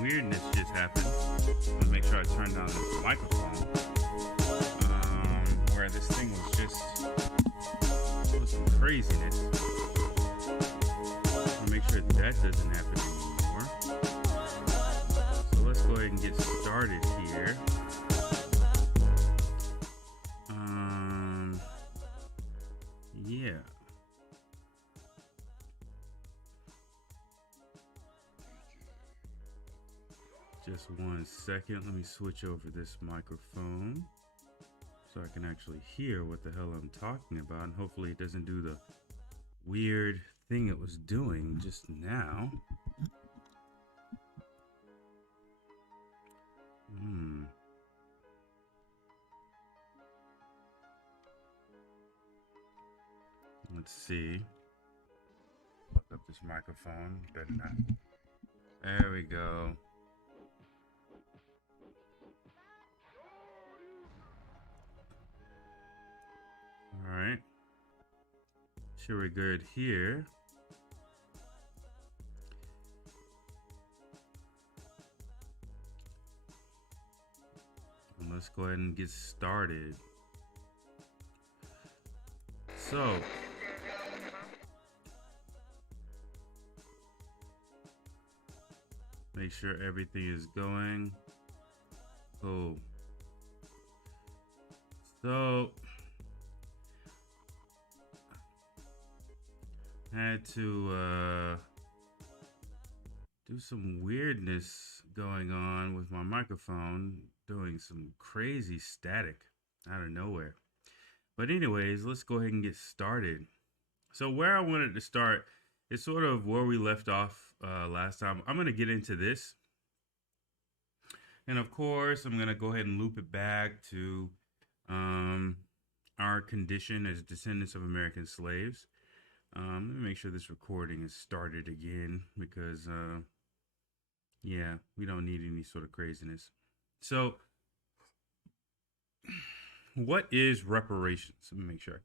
weirdness just happened. Let me make sure I turn down this microphone. Where this thing was just some craziness. I'll make sure that doesn't happen anymore. So let's go ahead and get started here. Yeah. Just 1 second. Let me switch over this microphone so I can actually hear what the hell I'm talking about, and hopefully it doesn't do the weird thing it was doing just now. Let's see. Look up this microphone. Better not. There we go. All right. Sure, we're good here. And let's go ahead and get started. So, make sure everything is going. Cool. So, had to do some weirdness going on with my microphone, doing some crazy static out of nowhere. But anyways, let's go ahead and get started. So where I wanted to start is sort of where we left off last time. I'm going to get into this. And of course, I'm going to go ahead and loop it back to our condition as descendants of American slaves. Let me make sure this recording is started again because, yeah, we don't need any sort of craziness. So, what is reparations? Let me make sure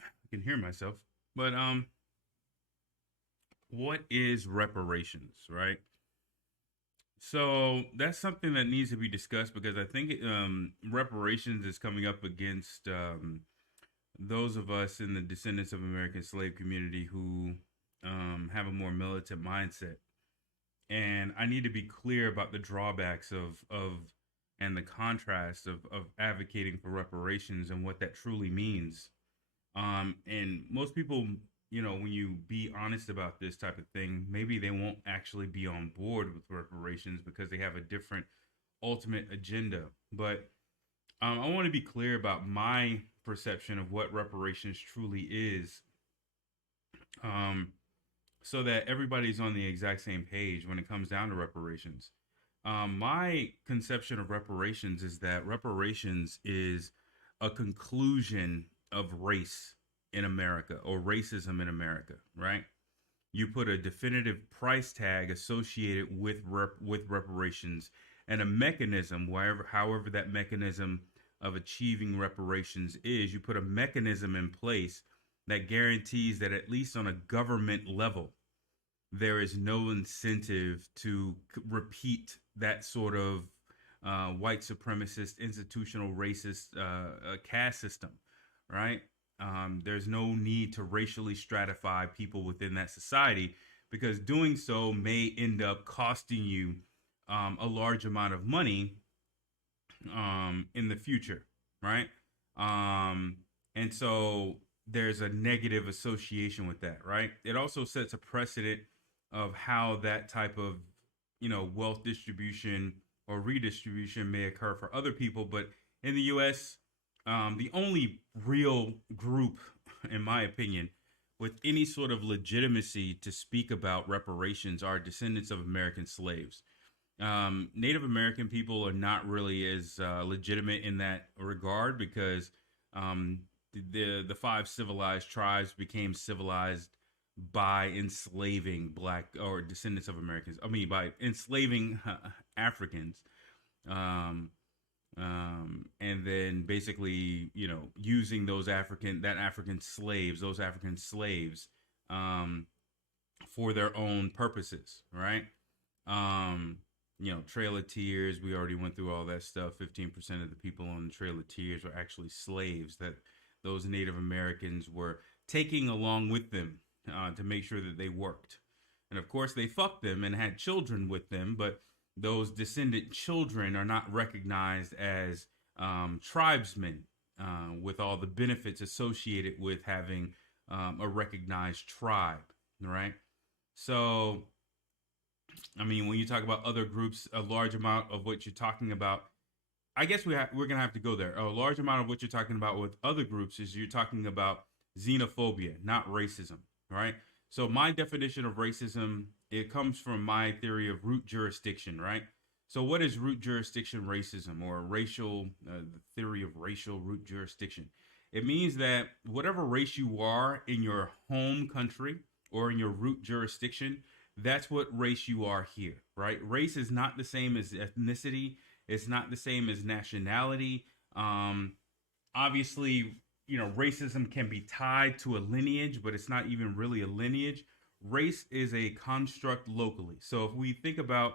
I can hear myself. But, what is reparations, right? So that's something that needs to be discussed because I think reparations is coming up against those of us in the descendants of American slave community who have a more militant mindset. And I need to be clear about the drawbacks of and the contrast of advocating for reparations and what that truly means. And most people, you know, when you be honest about this type of thing, maybe they won't actually be on board with reparations because they have a different ultimate agenda. But I want to be clear about my perception of what reparations truly is, so that everybody's on the exact same page when it comes down to reparations. My conception of reparations is that reparations is a conclusion of race in America or racism in America, right? You put a definitive price tag associated with reparations and a mechanism, however that mechanism of achieving reparations is, you put a mechanism in place that guarantees that at least on a government level, there is no incentive to repeat that sort of white supremacist, institutional racist caste system, right? There's no need to racially stratify people within that society because doing so may end up costing you a large amount of money in the future, right? And so there's a negative association with that, right? It also sets a precedent of how that type of, you know, wealth distribution or redistribution may occur for other people. But in the U.S., the only real group, in my opinion, with any sort of legitimacy to speak about reparations are descendants of American slaves. Native American people are not really as legitimate in that regard because the 5 civilized tribes became civilized by enslaving black or descendants of Americans. I mean, by enslaving Africans, and then basically, you know, using those African slaves for their own purposes, right? Um, Trail of Tears, we already went through all that stuff. 15% of the people on the Trail of Tears were actually slaves that those Native Americans were taking along with them to make sure that they worked. And of course, they fucked them and had children with them, but those descendant children are not recognized as tribesmen with all the benefits associated with having a recognized tribe, right? So I mean, when you talk about other groups, a large amount of what you're talking about, I guess we're gonna have to go there. A large amount of what you're talking about with other groups is you're talking about xenophobia, not racism, right? So my definition of racism, it comes from my theory of root jurisdiction, right? So what is root jurisdiction racism or racial the theory of racial root jurisdiction? It means that whatever race you are in your home country or in your root jurisdiction, that's what race you are here, right? Race is not the same as ethnicity. It's not the same as nationality. Obviously, racism can be tied to a lineage, but it's not even really a lineage. Race is a construct locally. So if we think about,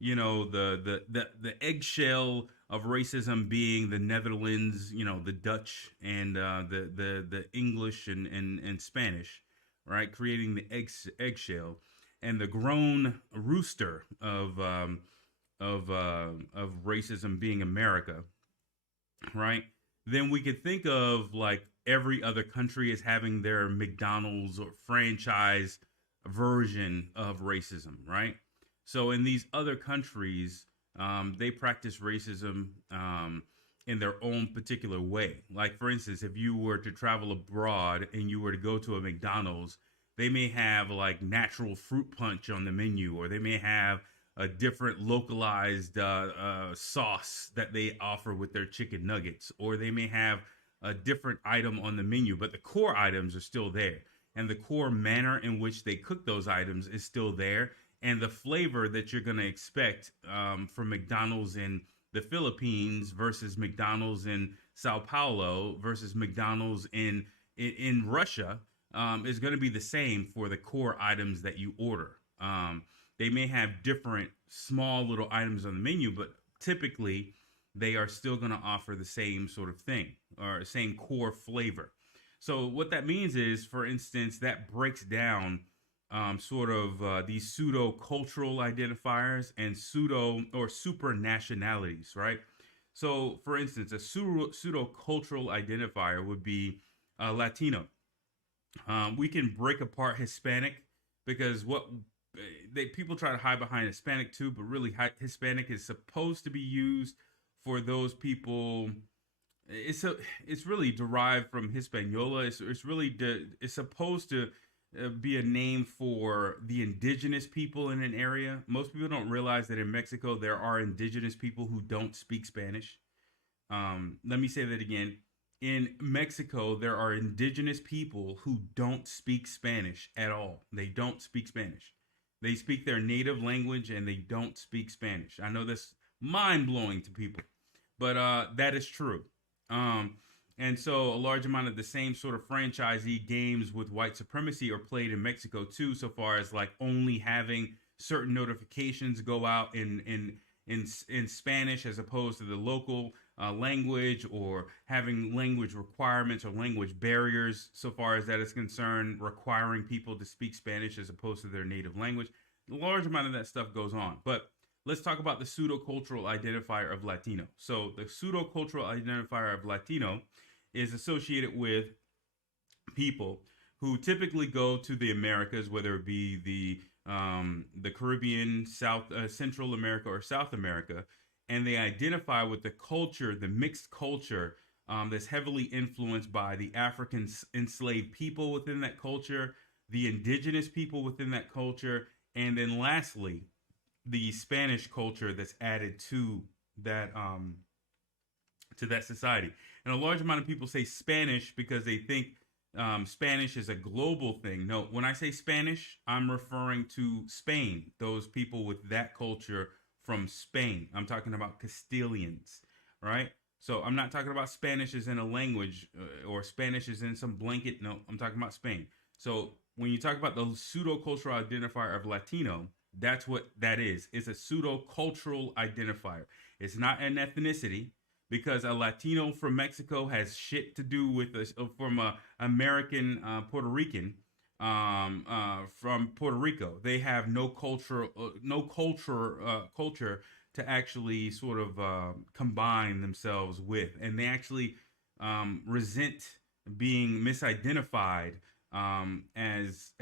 the eggshell of racism being the Netherlands, the Dutch and the English and Spanish, right, creating the eggshell, and the grown rooster of racism being America, right? Then we could think of like every other country as having their McDonald's or franchise version of racism, right? So in these other countries, they practice racism in their own particular way. Like, for instance, if you were to travel abroad and you were to go to a McDonald's, they may have like natural fruit punch on the menu, or they may have a different localized sauce that they offer with their chicken nuggets, or they may have a different item on the menu, but the core items are still there. And the core manner in which they cook those items is still there. And the flavor that you're going to expect from McDonald's in the Philippines versus McDonald's in Sao Paulo versus McDonald's in Russia is going to be the same for the core items that you order. They may have different small little items on the menu, but typically they are still going to offer the same sort of thing or same core flavor. So what that means is, for instance, that breaks down sort of these pseudo-cultural identifiers and pseudo or super nationalities, right? So, for instance, a pseudo-cultural identifier would be Latino. We can break apart Hispanic because what people try to hide behind Hispanic too, but really Hispanic is supposed to be used for those people. It's really derived from Hispaniola. It's really it's supposed to be a name for the indigenous people in an area. Most people don't realize that in Mexico there are indigenous people who don't speak Spanish. Let me say that again. In Mexico, there are indigenous people who don't speak Spanish at all. They don't speak Spanish. They speak their native language and they don't speak Spanish. I know that's mind blowing to people, but that is true. Um, and so a large amount of the same sort of franchisee games with white supremacy are played in Mexico too, so far as like only having certain notifications go out in Spanish as opposed to the local language, or having language requirements or language barriers so far as that is concerned, requiring people to speak Spanish as opposed to their native language. A large amount of that stuff goes on. But let's talk about the pseudo-cultural identifier of Latino. So the pseudo-cultural identifier of Latino is associated with people who typically go to the Americas, whether it be the Caribbean, Central America, or South America, and they identify with the culture, the mixed culture that's heavily influenced by the African enslaved people within that culture, the indigenous people within that culture, and then lastly, the Spanish culture that's added to that society. And a large amount of people say Spanish because they think Spanish is a global thing. No, when I say Spanish, I'm referring to Spain, those people with that culture from Spain. I'm talking about Castilians, right? So I'm not talking about Spanish as in a language or Spanish as in some blanket. No, I'm talking about Spain. So when you talk about the pseudo-cultural identifier of Latino, That's what that is. It's a pseudo-cultural identifier. It's not an ethnicity, because a Latino from Mexico has shit to do with us from a American Puerto Rican from Puerto Rico. They have no culture to actually sort of combine themselves with, and they actually resent being misidentified as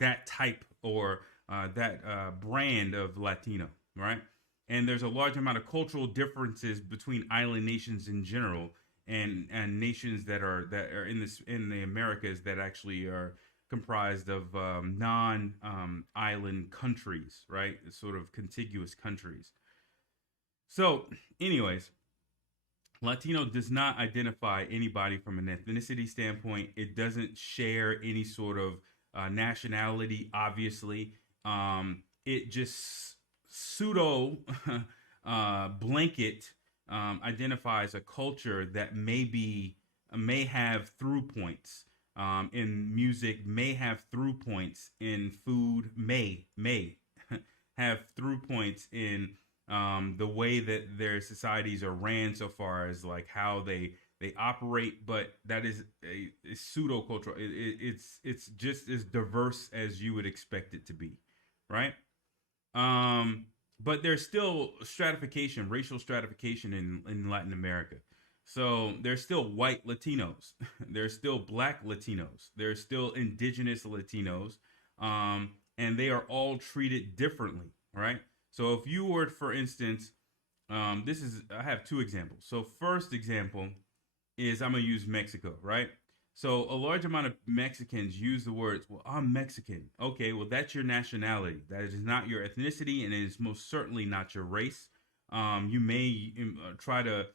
that type or that brand of Latino, right? And there's a large amount of cultural differences between island nations in general and nations that are in the Americas that actually are comprised of non island countries, right? Sort of contiguous countries. So, anyways, Latino does not identify anybody from an ethnicity standpoint. It doesn't share any sort of nationality, obviously. It just pseudo blanket identifies a culture that may have through points in music, may have through points in food, may have through points in the way that their societies are ran, so far as like how they operate. But that is a pseudo cultural. It's just as diverse as you would expect it to be, right? But there's still stratification, racial stratification in Latin America. So there's still white Latinos, there's still black Latinos, there's still indigenous Latinos, and they are all treated differently, right? So if you were, for instance, I have two examples. So first example is I'm gonna use Mexico, right? So a large amount of Mexicans use the words, well, I'm Mexican. Okay, well, that's your nationality. That is not your ethnicity, and it is most certainly not your race. You may try to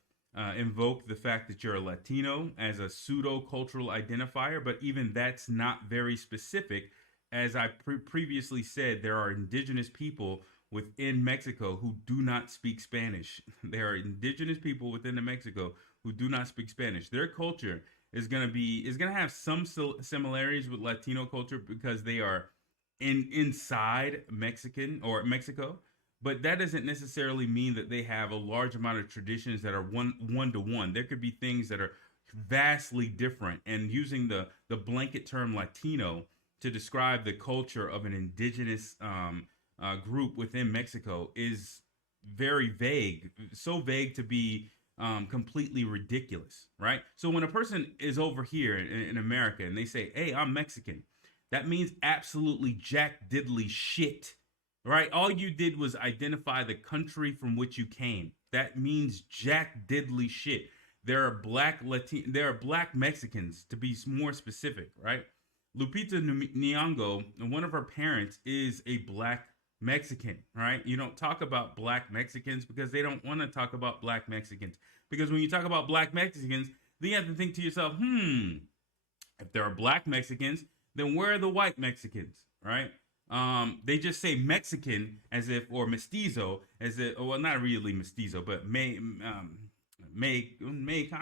invoke the fact that you're a Latino as a pseudo-cultural identifier, but even that's not very specific. As I previously said, there are indigenous people within Mexico who do not speak Spanish. There are indigenous people within the Mexico who do not speak Spanish. Their culture is gonna have some similarities with Latino culture because they are inside Mexican or Mexico, but that doesn't necessarily mean that they have a large amount of traditions that are one to one. There could be things that are vastly different, and using the blanket term Latino to describe the culture of an indigenous group within Mexico is very vague, so vague to be completely ridiculous, right? So when a person is over here in America and they say, "Hey, I'm Mexican," that means absolutely jack diddly shit, right? All you did was identify the country from which you came. That means jack diddly shit. There are black Mexicans, to be more specific, right? Lupita Nyong'o, one of her parents, is a black Mexican, right? You don't talk about black Mexicans because they don't want to talk about black Mexicans. Because when you talk about black Mexicans, then you have to think to yourself, if there are black Mexicans, then where are the white Mexicans, right? They just say Mexican as if, or mestizo as if, well, not really mestizo, but I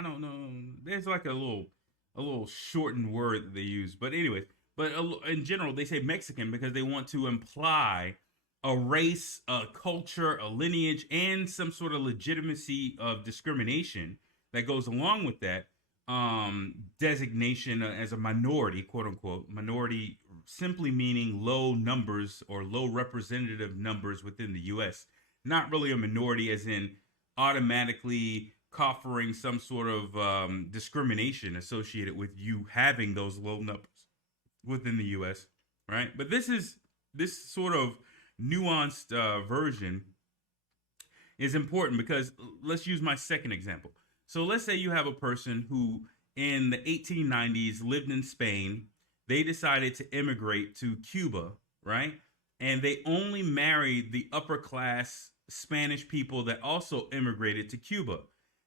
don't know. There's like a little shortened word that they use. But anyways, but in general, they say Mexican because they want to imply a race, a culture, a lineage, and some sort of legitimacy of discrimination that goes along with that designation as a minority, quote unquote. Minority simply meaning low numbers or low representative numbers within the U.S. Not really a minority as in automatically coffering some sort of discrimination associated with you having those low numbers within the U.S., right? But this sort of nuanced version is important because let's use my second example. So let's say you have a person who in the 1890s lived in Spain. They decided to immigrate to Cuba, right? And they only married the upper class Spanish people that also immigrated to Cuba.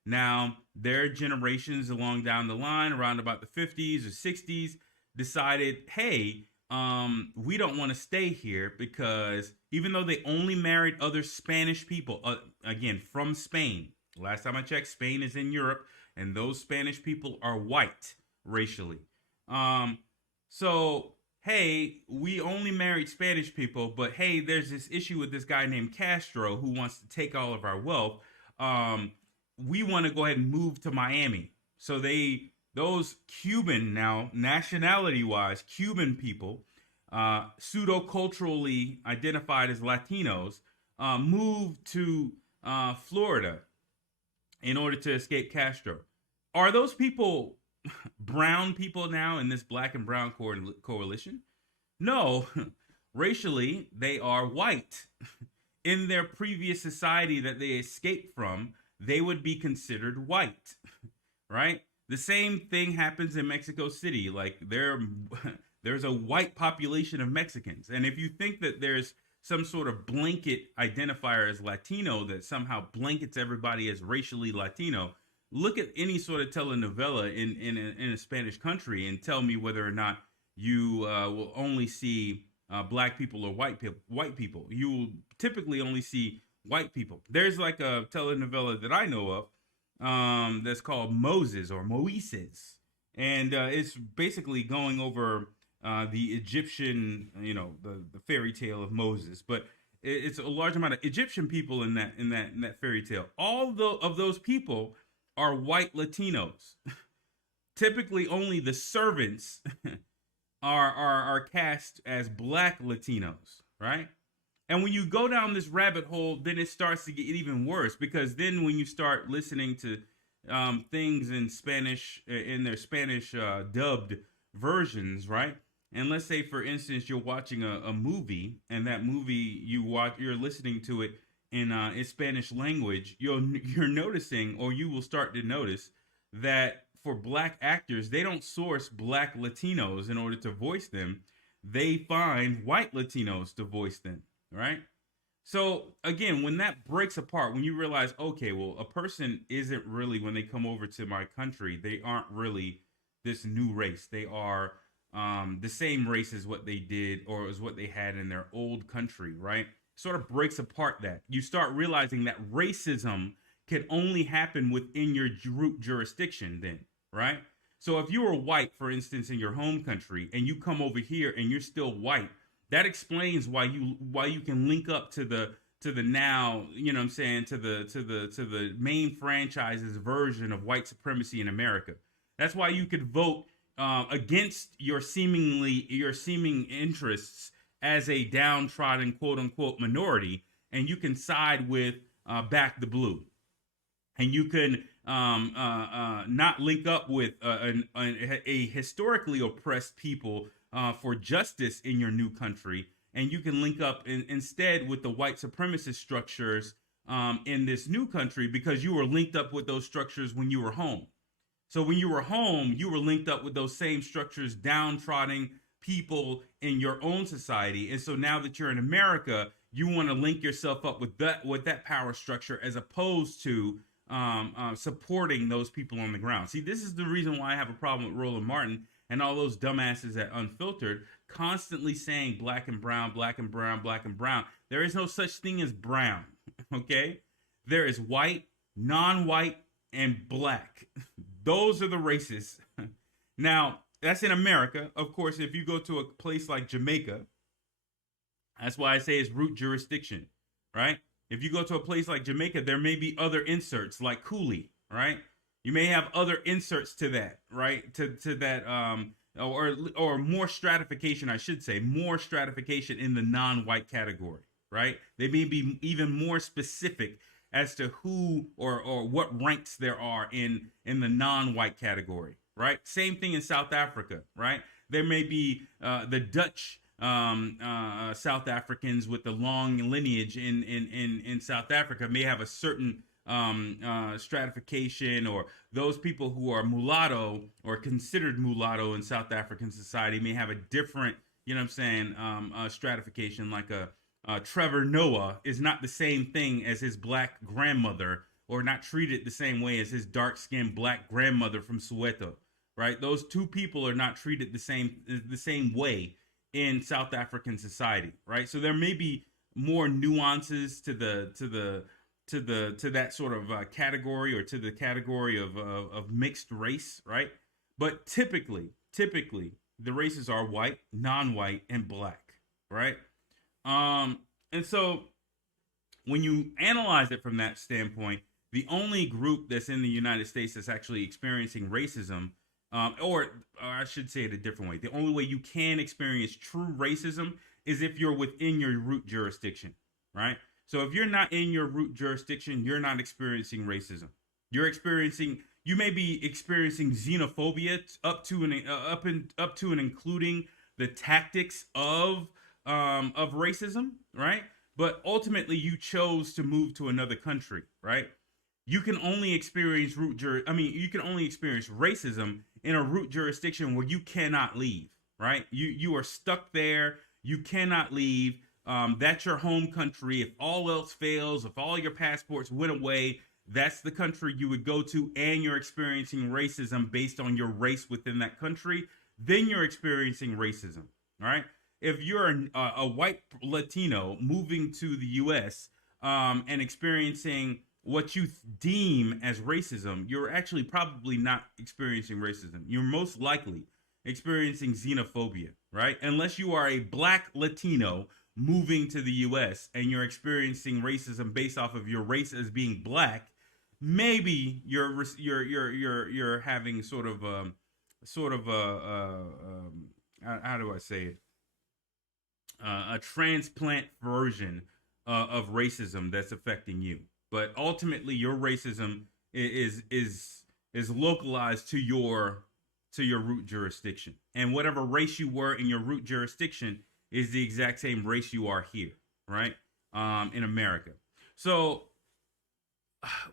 Now, their generations along down the line, around about the 50s or 60s, decided, hey, we don't want to stay here because even though they only married other Spanish people, again, from Spain. Last time I checked, Spain is in Europe, and those Spanish people are white racially. So hey, we only married Spanish people, but hey, there's this issue with this guy named Castro who wants to take all of our wealth. Um, we want to go ahead and move to Miami. So those Cuban, now nationality wise, Cuban people, pseudo-culturally identified as Latinos, moved to Florida in order to escape Castro. Are those people brown people now in this black and brown coalition? No, racially, they are white. In their previous society that they escaped from, they would be considered white, right? The same thing happens in Mexico City. Like there's a white population of Mexicans. And if you think that there's some sort of blanket identifier as Latino that somehow blankets everybody as racially Latino, look at any sort of telenovela in a Spanish country and tell me whether or not you will only see black people or white people. You will typically only see white people. There's like a telenovela that I know of that's called Moses or Moises, and it's basically going over the Egyptian, the fairy tale of Moses, but it's a large amount of Egyptian people in that fairy tale. All of those people are white Latinos. Typically, only the servants are cast as black Latinos, right? And when you go down this rabbit hole, then it starts to get even worse, because then when you start listening to things in Spanish, in their Spanish dubbed versions, right? And let's say, for instance, you're watching a movie, and that movie you're listening to it in Spanish language. You're noticing, or you will start to notice, that for black actors, they don't source black Latinos in order to voice them. They find white Latinos to voice them, right? So again, when that breaks apart, when you realize, okay, well, a person isn't really, when they come over to my country, they aren't really this new race. They are the same race as what they did or as what they had in their old country, right? Sort of breaks apart that. You start realizing that racism can only happen within your root jurisdiction then, right? So if you were white, for instance, in your home country, and you come over here and you're still white, that explains why you can link up to the now, you know what I'm saying, to the main franchise's version of white supremacy in America. That's why you could vote against your seeming interests as a downtrodden quote unquote minority, and you can side with Back the Blue, and you can not link up with a historically oppressed people for justice in your new country, and you can link up instead with the white supremacist structures in this new country, because you were linked up with those structures when you were home. So when you were home, you were linked up with those same structures, downtrodden people in your own society. And so now that you're in America, you want to link yourself up with that power structure, as opposed to supporting those people on the ground. See, this is the reason why I have a problem with Roland Martin and all those dumbasses at Unfiltered constantly saying black and brown, black and brown, black and brown. There is no such thing as brown, okay? There is white, non-white, and black. Those are the races. Now, that's in America. Of course, if you go to a place like Jamaica, that's why I say it's root jurisdiction, right? If you go to a place like Jamaica, there may be other inserts like Cooley, right? You may have other inserts to that, right? To that, or more stratification, I should say, more stratification in the non-white category, right? They may be even more specific as to who or what ranks there are in the non-white category, right? Same thing in South Africa, right? There may be the Dutch South Africans with the long lineage in South Africa may have a certain stratification, or those people who are mulatto or considered mulatto in South African society may have a different, you know what I'm saying, stratification. Like Trevor Noah is not the same thing as his black grandmother, or not treated the same way as his dark-skinned black grandmother from Soweto, right? Those two people are not treated the same way in South African society, right? So there may be more nuances to that sort of category, or to the category of mixed race, right? But typically, the races are white, non-white, and black, right? Um, and so when you analyze it from that standpoint, the only group that's in the United States that's actually experiencing racism, or I should say it a different way, the only way you can experience true racism is if you're within your root jurisdiction, right? So if you're not in your root jurisdiction, you're not experiencing racism. You may be experiencing xenophobia up to and including the tactics of racism, right? But ultimately, you chose to move to another country, right? You can only experience you can only experience racism in a root jurisdiction where you cannot leave, right? You are stuck there. You cannot leave. That's your home country. If all else fails, if all your passports went away, that's the country you would go to, and you're experiencing racism based on your race within that country. Then you're experiencing racism, right? If you're a white Latino moving to the U.S. And experiencing what you deem as racism, you're actually probably not experiencing racism. You're most likely experiencing xenophobia, right? Unless you are a black Latino moving to the U.S. and you're experiencing racism based off of your race as being black, maybe you're having how do I say it? A transplant version of racism that's affecting you. But ultimately, your racism is localized to your root jurisdiction, and whatever race you were in your root jurisdiction is the exact same race you are here, right? In America. So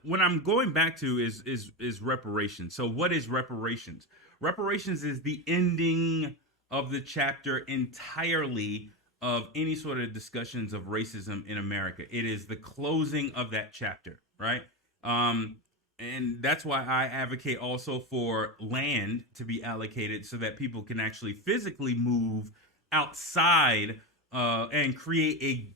what I'm going back to is reparations. So what is reparations? Reparations is the ending of the chapter entirely of any sort of discussions of racism in America. It is the closing of that chapter, right? And that's why I advocate also for land to be allocated so that people can actually physically move outside and create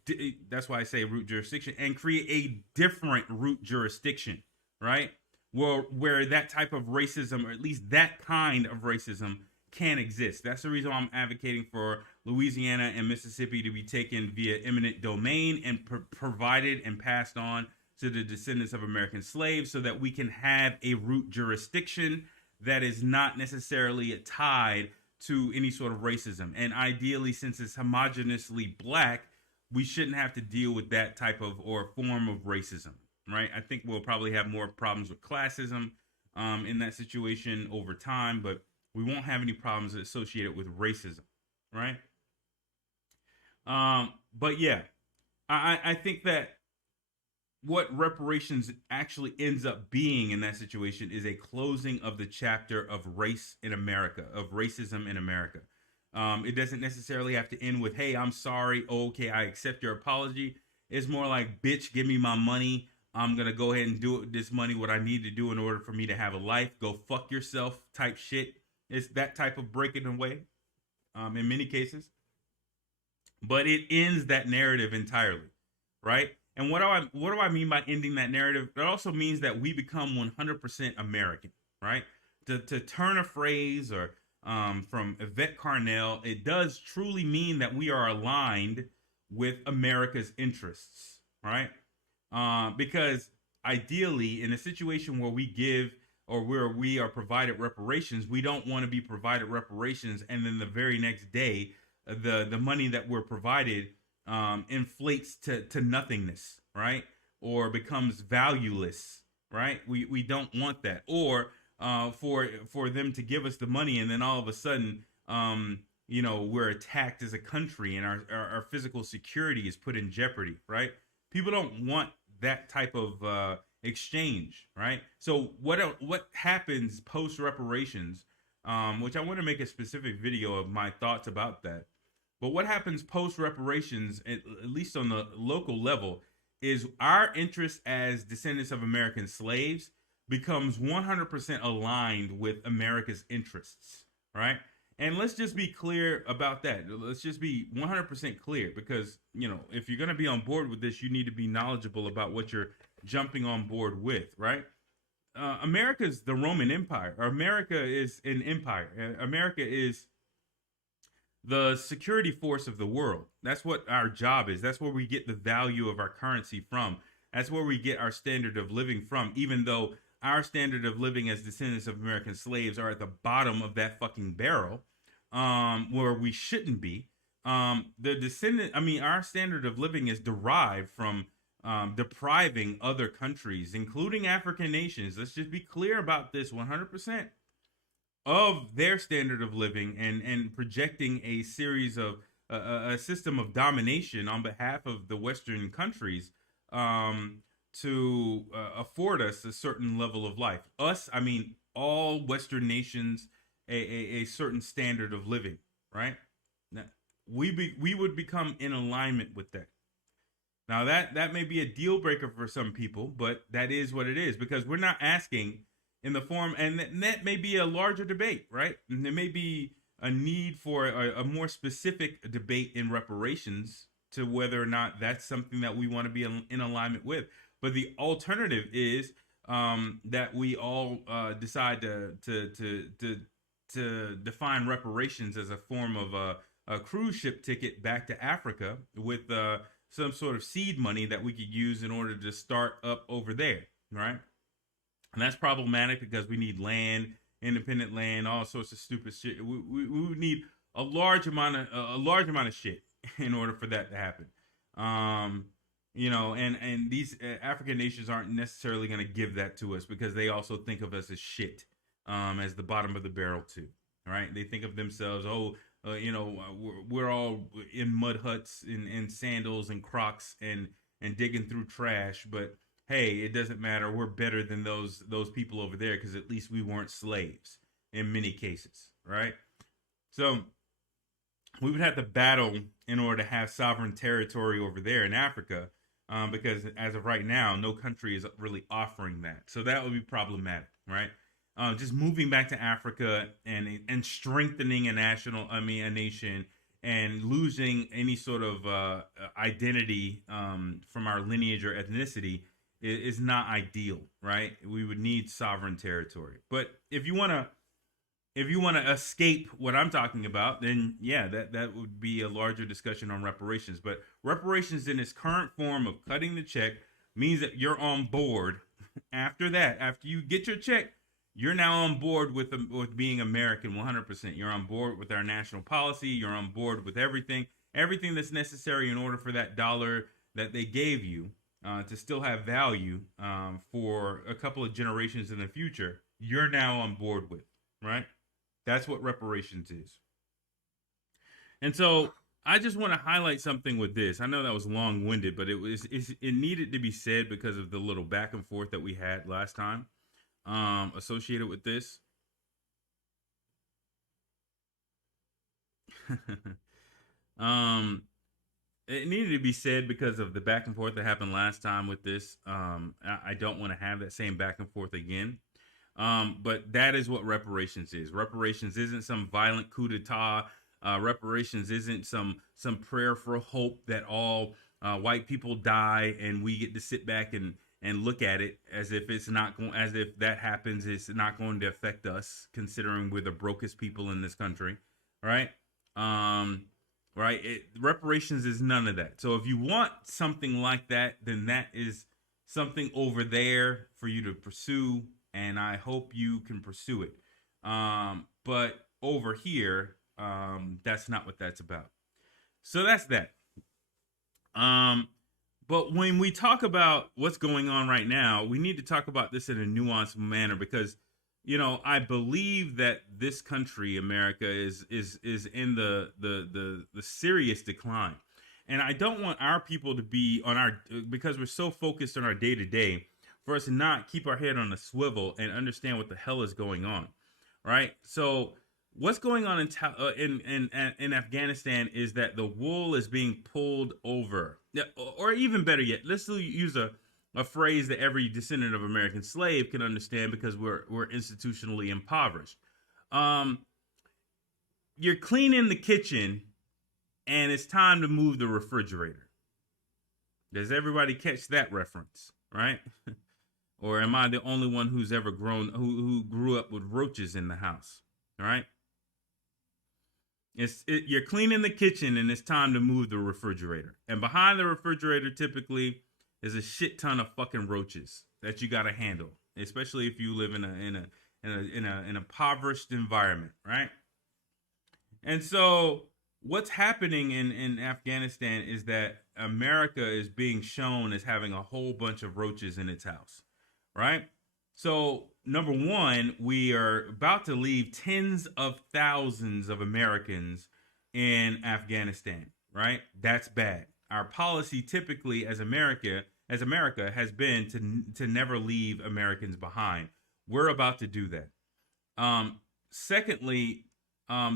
that's why I say root jurisdiction, and create a different root jurisdiction, right? Where that type of racism, or at least that kind of racism, can exist. That's the reason why I'm advocating for Louisiana and Mississippi to be taken via eminent domain and provided and passed on to the descendants of American slaves, so that we can have a root jurisdiction that is not necessarily tied to any sort of racism. And ideally, since it's homogeneously black, we shouldn't have to deal with that type of or form of racism, right? I think we'll probably have more problems with classism in that situation over time, but we won't have any problems associated with racism, right? But yeah, I think that what reparations actually ends up being in that situation is a closing of the chapter of race in America, of racism in America. It doesn't necessarily have to end with, hey, I'm sorry. Okay, I accept your apology. It's more like, bitch, give me my money. I'm going to go ahead and do it with this money, what I need to do in order for me to have a life. Go fuck yourself type shit. It's that type of breaking away in many cases. But it ends that narrative entirely, right? And what do I mean by ending that narrative? It also means that we become 100% American, right? To turn a phrase or from Yvette Carnell, it does truly mean that we are aligned with America's interests, right? Because ideally, in a situation where we give or where we are provided reparations, we don't want to be provided reparations and then the very next day, the money that we're provided inflates to nothingness, right? Or becomes valueless, right? We don't want that. Or for them to give us the money and then all of a sudden, we're attacked as a country and our physical security is put in jeopardy, right? People don't want that type of exchange, right? So what happens post reparations, which I want to make a specific video of my thoughts about that. But what happens post reparations, at least on the local level, is our interest as descendants of American slaves becomes 100% aligned with America's interests, right? And let's just be clear about that. Let's just be 100% clear, because, if you're going to be on board with this, you need to be knowledgeable about what you're jumping on board with, right? America's the Roman Empire. America is an empire. America is the security force of the world. That's what our job is. That's where we get the value of our currency from. That's where we get our standard of living from, even though our standard of living as descendants of American slaves are at the bottom of that fucking barrel, where we shouldn't be. Our standard of living is derived from depriving other countries, including African nations. Let's just be clear about this 100% of their standard of living, and projecting a series of a system of domination on behalf of the Western countries, to afford us a certain level of life. All Western nations, a certain standard of living, right? Now, we would become in alignment with that. Now that may be a deal breaker for some people, but that is what it is, because we're not asking in the form, and that may be a larger debate, right? And there may be a need for a more specific debate in reparations to whether or not that's something that we want to be in alignment with. But the alternative is that we all decide to define reparations as a form of a cruise ship ticket back to Africa with some sort of seed money that we could use in order to start up over there, right? And that's problematic because we need land, independent land, all sorts of stupid shit. We would need a large amount of shit in order for that to happen. And these African nations aren't necessarily going to give that to us, because they also think of us as shit, as the bottom of the barrel too. Right? They think of themselves, we're all in mud huts and sandals and Crocs and digging through trash, but hey, it doesn't matter. We're better than those people over there, because at least we weren't slaves in many cases, right? So we would have to battle in order to have sovereign territory over there in Africa, because as of right now, no country is really offering that. So that would be problematic, right? Just moving back to Africa and strengthening a nation, and losing any sort of identity from our lineage or ethnicity is not ideal, right? We would need sovereign territory. But if you want to escape what I'm talking about, then yeah, that would be a larger discussion on reparations. But reparations in its current form of cutting the check means that you're on board. After that, after you get your check, you're now on board with being American 100%. You're on board with our national policy. You're on board with everything that's necessary in order for that dollar that they gave you to still have value for a couple of generations in the future. You're now on board with, right? That's what reparations is. And so I just want to highlight something with this. I know that was long-winded, but it needed to be said because of the little back and forth that we had last time associated with this. It needed to be said because of the back and forth that happened last time with this. I don't want to have that same back and forth again. But that is what reparations is. Reparations isn't some violent coup d'etat. Reparations isn't some prayer for hope that all white people die and we get to sit back and look at it as if as if that happens, it's not going to affect us, considering we're the brokest people in this country, right? Reparations is none of that. So if you want something like that, then that is something over there for you to pursue, and I hope you can pursue it. But over here, that's not what that's about. So that's that. But when we talk about what's going on right now, we need to talk about this in a nuanced manner, because I believe that this country, America, is in the serious decline. And I don't want our people to be because we're so focused on our day to day, for us to not keep our head on a swivel and understand what the hell is going on, right? So what's going on in Afghanistan is that the wool is being pulled over, or even better yet, let's use a phrase that every descendant of American slave can understand, because we're institutionally impoverished. You're cleaning the kitchen, and it's time to move the refrigerator. Does everybody catch that reference, right? Or am I the only one who's ever who grew up with roaches in the house, right? You're cleaning the kitchen and it's time to move the refrigerator. And behind the refrigerator typically is a shit ton of fucking roaches that you got to handle, especially if you live in an impoverished environment, right? And so what's happening in Afghanistan is that America is being shown as having a whole bunch of roaches in its house, right? So, number one, we are about to leave tens of thousands of Americans in Afghanistan, right? That's bad. Our policy typically as America has been to never leave Americans behind. We're about to do that. Secondly,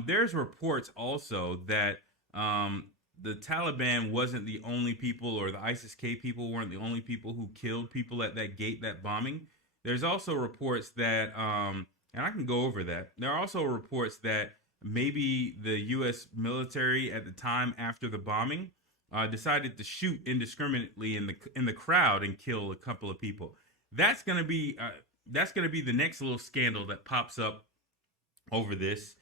there's reports also that the Taliban wasn't the only people, or the ISIS-K people weren't the only people who killed people at that gate, that bombing. There's also reports that, and I can go over that. There are also reports that maybe the U.S. military at the time after the bombing decided to shoot indiscriminately in the crowd and kill a couple of people. That's gonna be the next little scandal that pops up over this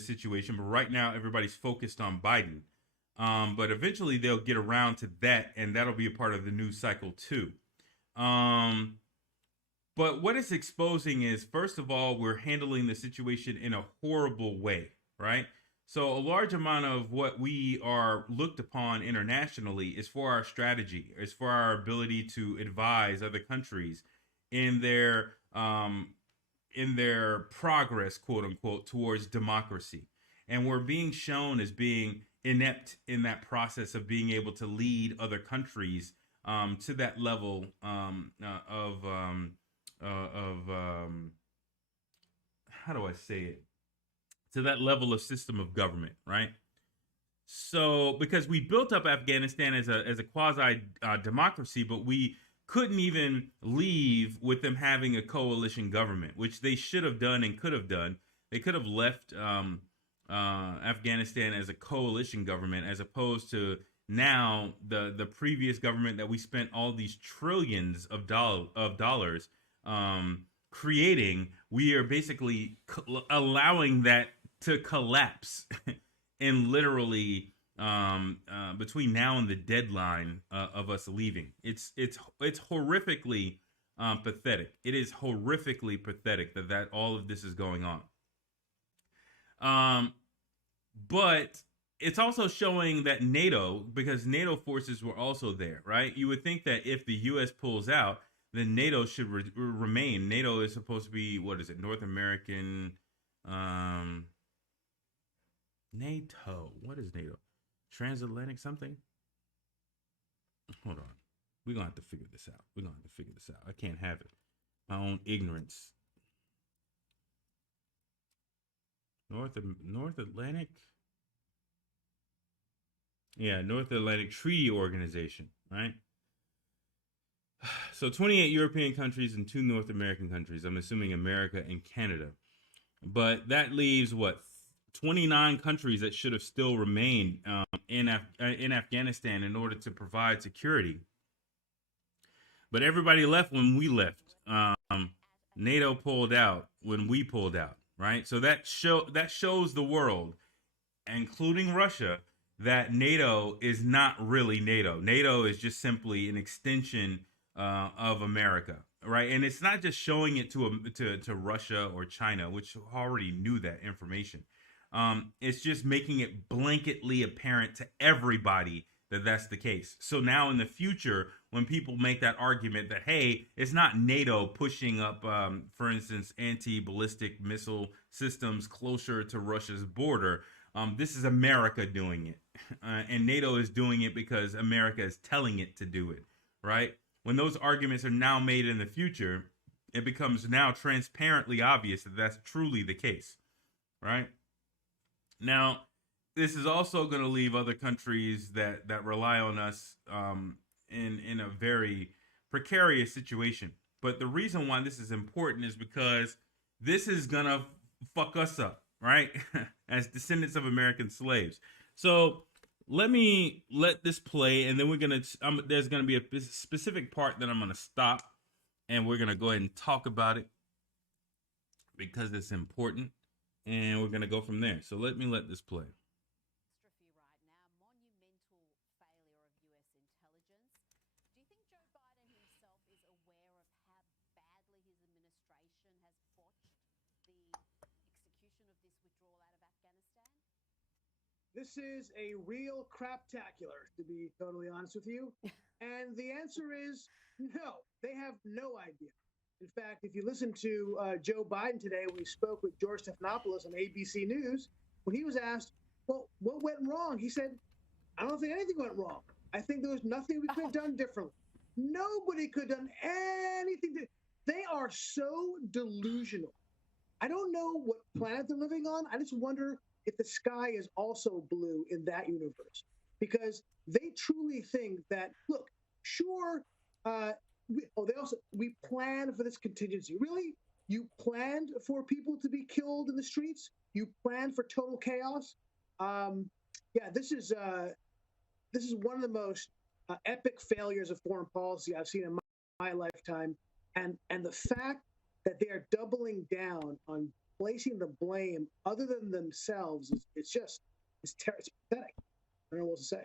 situation. But right now, everybody's focused on Biden. But eventually, they'll get around to that, and that'll be a part of the news cycle too. But what it's exposing is, first of all, we're handling the situation in a horrible way, right? So a large amount of what we are looked upon internationally is for our strategy, is for our ability to advise other countries in their progress, quote unquote, towards democracy. And we're being shown as being inept in that process of being able to lead other countries to that level of how do I say it? To that level of system of government, right? So, because we built up Afghanistan as a quasi democracy, but we couldn't even leave with them having a coalition government, which they should have done and could have done. They could have left Afghanistan as a coalition government, as opposed to now the previous government that we spent all these trillions of dollars creating. We are basically allowing that to collapse and literally between now and the deadline of us leaving. It's horrifically pathetic. It is horrifically pathetic that all of this is going on. But it's also showing that NATO, because NATO forces were also there, right? You would think that if the U.S. pulls out, then NATO should remain. NATO is supposed to be, what is it, North American? NATO. What is NATO? Transatlantic something? Hold on. We're going to have to figure this out. I can't have it. My own ignorance. North Atlantic? Yeah, North Atlantic Treaty Organization, right? So 28 European countries and 2 North American countries. I'm assuming America and Canada. But that leaves, what, 29 countries that should have still remained in Afghanistan in order to provide security. But everybody left when we left. NATO pulled out when we pulled out, right? So that shows the world, including Russia, that NATO is not really NATO. NATO is just simply an extension of America, right? And it's not just showing it to Russia or China, which already knew that information. It's just making it blanketly apparent to everybody that that's the case. So now in the future, when people make that argument that, hey, it's not NATO pushing up, for instance, anti-ballistic missile systems closer to Russia's border, this is America doing it. And NATO is doing it because America is telling it to do it, right? When those arguments are now made in the future, it becomes now transparently obvious that that's truly the case, right? Now, this is also going to leave other countries that rely on us in a very precarious situation. But the reason why this is important is because this is going to fuck us up, right? As descendants of American slaves. So let this play, and then there's going to be a specific part that I'm going to stop, and we're going to go ahead and talk about it because it's important. and we're going to go from there. So let this play. This is a real craptacular, to be totally honest with you. And the answer is no, they have no idea. In fact, if you listen to Joe Biden today, when he spoke with George Stephanopoulos on ABC News, when he was asked, well, what went wrong? He said, I don't think anything went wrong. I think there was nothing we could have done differently. Nobody could have done anything. They are so delusional. I don't know what planet they're living on. I just wonder if the sky is also blue in that universe, because they truly think that, look, sure, we planned for this contingency. Really? You planned for people to be killed in the streets? You planned for total chaos? Yeah, this is one of the most epic failures of foreign policy I've seen in my lifetime, and the fact that they are doubling down on placing the blame other than themselves it's pathetic. I don't know what to say.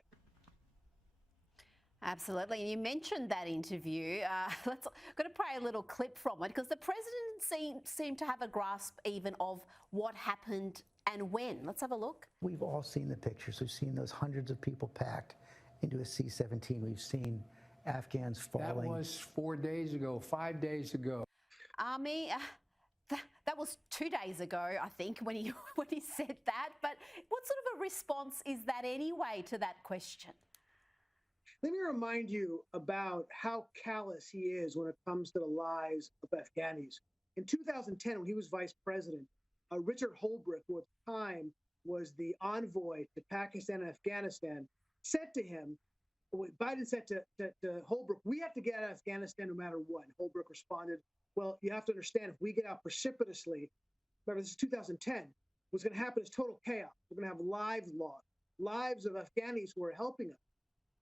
Absolutely. And you mentioned that interview. I'm going to play a little clip from it, because the president seemed to have a grasp even of what happened and when. Let's have a look. We've all seen the pictures. We've seen those hundreds of people packed into a C-17. We've seen Afghans falling. That was 4 days ago, 5 days ago. Army, that was 2 days ago, I think, when he said that. But what sort of a response is that anyway to that question? Let me remind you about how callous he is when it comes to the lives of Afghanis. In 2010, when he was vice president, Richard Holbrooke, who at the time was the envoy to Pakistan and Afghanistan, said to him, Biden said to Holbrooke, we have to get out of Afghanistan no matter what. And Holbrooke responded, well, you have to understand, if we get out precipitously, remember this is 2010, what's going to happen is total chaos. We're going to have lives lost, lives of Afghanis who are helping us.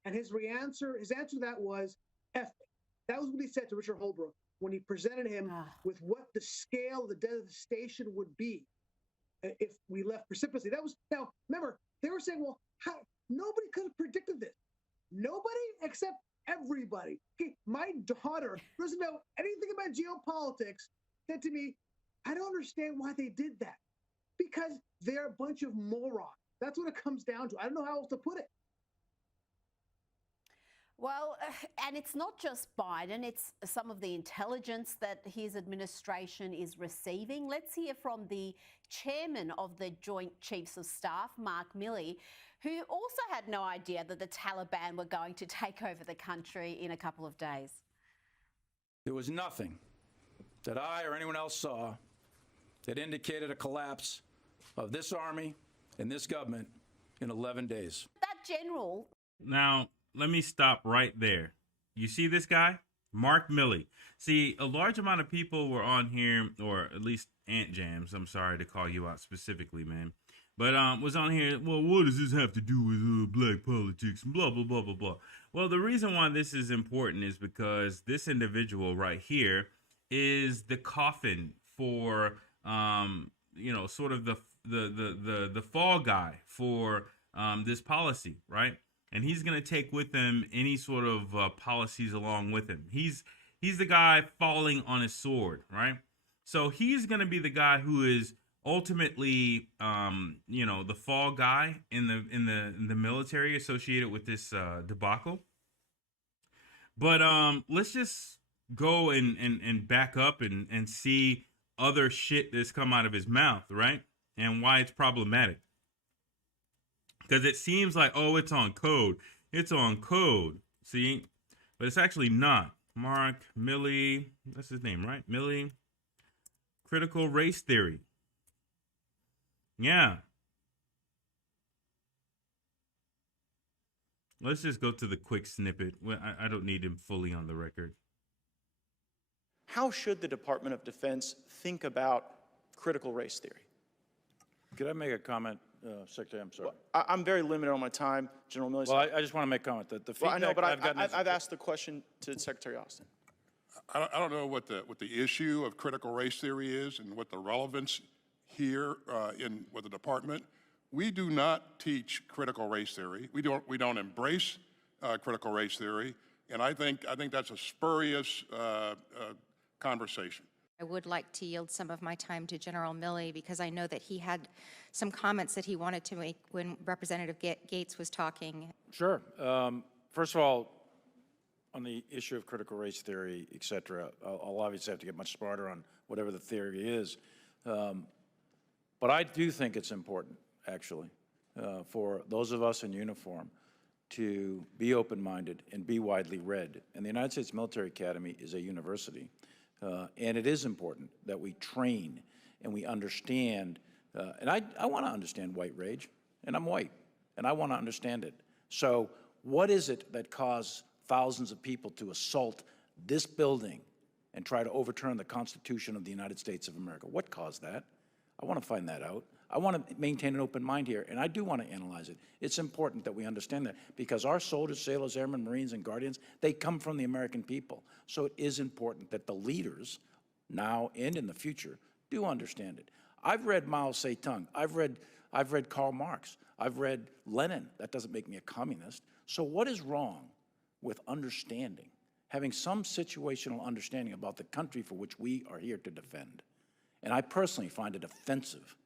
And his answer to that was, F it. That was what he said to Richard Holbrooke when he presented him with what the scale of the devastation would be if we left precipitously. Now, remember, they were saying, well, nobody could have predicted this. Nobody except everybody. Okay, my daughter doesn't know anything about geopolitics, said to me, I don't understand why they did that. Because they're a bunch of morons. That's what it comes down to. I don't know how else to put it. Well, and it's not just Biden, it's some of the intelligence that his administration is receiving. Let's hear from the chairman of the Joint Chiefs of Staff, Mark Milley, who also had no idea that the Taliban were going to take over the country in a couple of days. There was nothing that I or anyone else saw that indicated a collapse of this army and this government in 11 days. That general... Now, let me stop right there. You see this guy? Mark Milley. See, a large amount of people were on here, or at least Ant Jams. I'm sorry to call you out specifically, man. But was on here, well, what does this have to do with black politics and blah, blah, blah, blah, blah. Well, the reason why this is important is because this individual right here is the coffin for, sort of the fall guy for this policy, right? And he's going to take with him any sort of policies along with him. He's the guy falling on his sword, right? So he's going to be the guy who is ultimately, the fall guy in the military associated with this debacle. But let's just go and back up and see other shit that's come out of his mouth, right? And why it's problematic. Because it seems like, oh, it's on code. It's on code. See? But it's actually not. Mark Milley. That's his name, right? Milley. Critical race theory. Yeah. Let's just go to the quick snippet. I don't need him fully on the record. How should the Department of Defense think about critical race theory? Could I make a comment, Secretary? I'm sorry. Well, I'm very limited on my time, General Milley. Well, I just want to make a comment. The feedback I know, but I've asked the question to Secretary Austin. I don't know what the issue of critical race theory is and what the relevance here with the department. We do not teach critical race theory. We don't embrace critical race theory, and I think that's a spurious conversation. I would like to yield some of my time to General Milley because I know that he had some comments that he wanted to make when Representative Gates was talking. Sure. First of all, on the issue of critical race theory, et cetera, I'll obviously have to get much smarter on whatever the theory is. But I do think it's important, actually, for those of us in uniform to be open-minded and be widely read. And the United States Military Academy is a university. And it is important that we train and we understand. And I want to understand white rage, and I'm white, and I want to understand it. So what is it that caused thousands of people to assault this building and try to overturn the Constitution of the United States of America? What caused that? I want to find that out. I want to maintain an open mind here, and I do want to analyze it. It's important that we understand that because our soldiers, sailors, airmen, Marines, and Guardians, they come from the American people. So it is important that the leaders, now and in the future, do understand it. I've read Mao Zedong. I've read Karl Marx. I've read Lenin. That doesn't make me a communist. So what is wrong with understanding, having some situational understanding about the country for which we are here to defend? And I personally find it offensive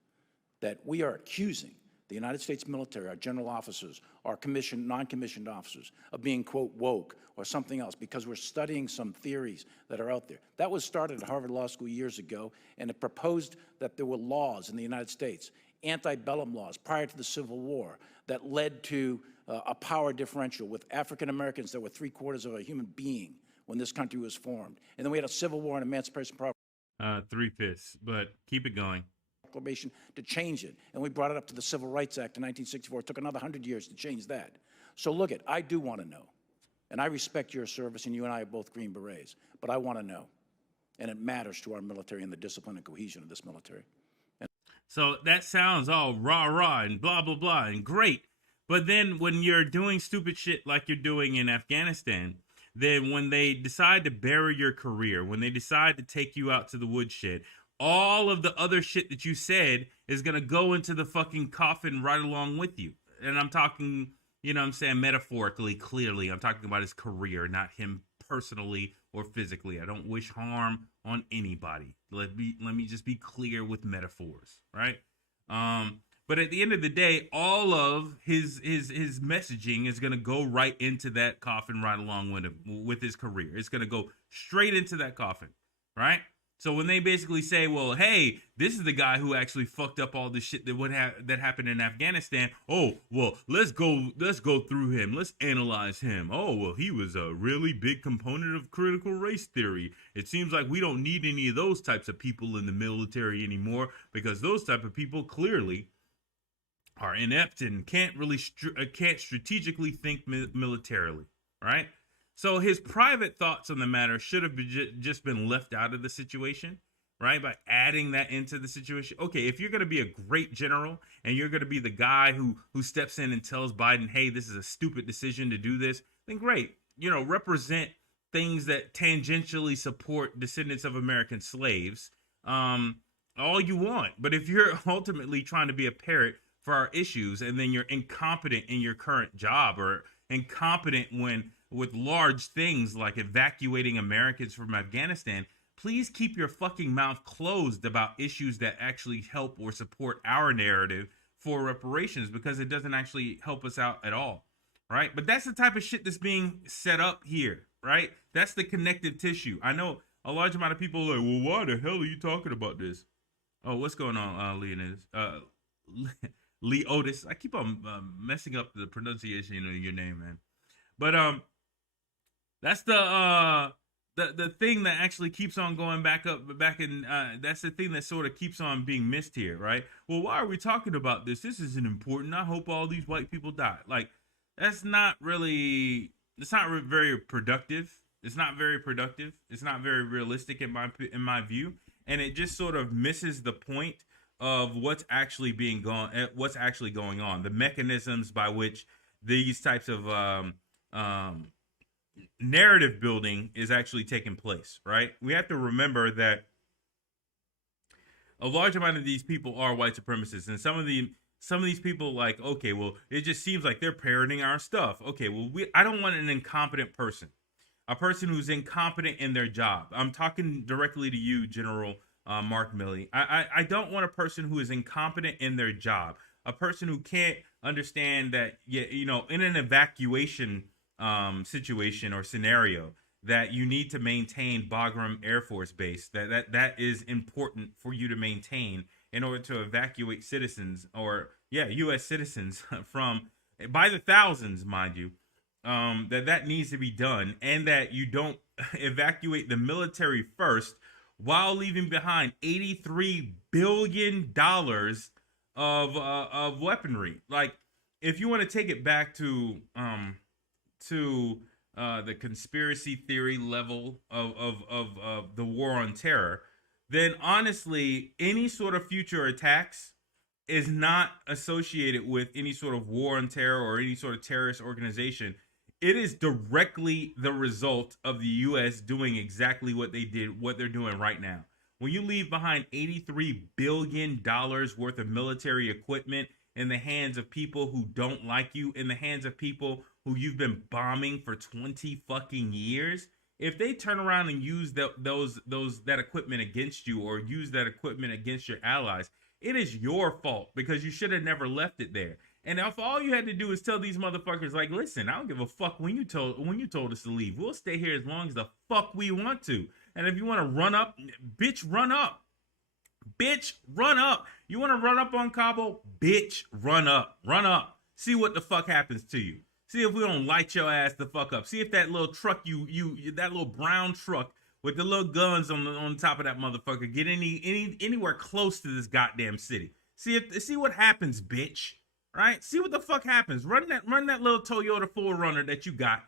that we are accusing the United States military, our general officers, our commissioned, non-commissioned officers, of being, quote, woke or something else because we're studying some theories that are out there. That was started at Harvard Law School years ago, and it proposed that there were laws in the United States, antebellum laws prior to the Civil War, that led to a power differential with African Americans that were 3/4 of a human being when this country was formed. And then we had a Civil War and Emancipation Proclamation. 3/5, but keep it going. Proclamation to change it. And we brought it up to the Civil Rights Act in 1964. It took another 100 years to change that. So look it, I do want to know. And I respect your service, and you and I are both Green Berets. But I want to know. And it matters to our military and the discipline and cohesion of this military. So that sounds all rah-rah and blah, blah, blah and great. But then when you're doing stupid shit like you're doing in Afghanistan, then when they decide to bury your career, when they decide to take you out to the woodshed, all of the other shit that you said is going to go into the fucking coffin right along with you. And I'm talking, you know what I'm saying, metaphorically, clearly. I'm talking about his career, not him personally or physically. I don't wish harm on anybody. Let me just be clear with metaphors, right? But at the end of the day, all of his messaging is going to go right into that coffin right along with him, with his career. It's going to go straight into that coffin, right? So when they basically say, well, hey, this is the guy who actually fucked up all the shit that happened in Afghanistan. Oh, well, let's go through him. Let's analyze him. Oh, well, he was a really big component of critical race theory. It seems like we don't need any of those types of people in the military anymore because those type of people clearly are inept and can't strategically think militarily, right? So his private thoughts on the matter should have just been left out of the situation, right? By adding that into the situation. Okay, if you're going to be a great general and you're going to be the guy who steps in and tells Biden, hey, this is a stupid decision to do this, then great. You know, represent things that tangentially support descendants of American slaves, all you want. But if you're ultimately trying to be a parrot for our issues and then you're incompetent in your current job or incompetent with large things like evacuating Americans from Afghanistan, please keep your fucking mouth closed about issues that actually help or support our narrative for reparations because it doesn't actually help us out at all, right? But that's the type of shit that's being set up here, right? That's the connective tissue. I know a large amount of people are like, well, why the hell are you talking about this? Oh, what's going on, Leonidas? Leotis. I keep on messing up the pronunciation of your name, man. But that's the thing that actually keeps on going back in. That's the thing that sort of keeps on being missed here, right? Well, why are we talking about this? This isn't important. I hope all these white people die. Like, that's not really. It's not very productive. It's not very productive. It's not very realistic in my view, and it just sort of misses the point of what's actually going on, the mechanisms by which these types of narrative building is actually taking place, right? We have to remember that a large amount of these people are white supremacists, and some of these people, like, okay, well, it just seems like they're parroting our stuff. Okay, well, I don't want an incompetent person, a person who's incompetent in their job. I'm talking directly to you, General Mark Milley. I don't want a person who is incompetent in their job, a person who can't understand that, you know, in an evacuation situation or scenario, that you need to maintain Bagram Air Force Base, that is important for you to maintain in order to evacuate citizens, or U.S. citizens from, by the thousands, mind you, that needs to be done, and that you don't evacuate the military first while leaving behind $83 billion of weaponry. Like, if you want to take it back to the conspiracy theory level of the war on terror, then honestly, any sort of future attacks is not associated with any sort of war on terror or any sort of terrorist organization. It is directly the result of the U.S. doing exactly what they're doing right now. When you leave behind $83 billion worth of military equipment in the hands of people who don't like you, in the hands of people who you've been bombing for 20 fucking years, if they turn around and use that equipment against you, or use that equipment against your allies, it is your fault, because you should have never left it there. And if all you had to do is tell these motherfuckers, like, listen, I don't give a fuck when you told us to leave. We'll stay here as long as the fuck we want to. And if you want to run up, bitch, run up. Bitch, run up. You want to run up on Cabo? Bitch, run up. Run up. See what the fuck happens to you. See if we don't light your ass the fuck up. See if that little truck, that little brown truck with the little guns on top of that motherfucker get anywhere close to this goddamn city. See what happens, bitch. Right? See what the fuck happens. Run that little Toyota 4Runner that you got.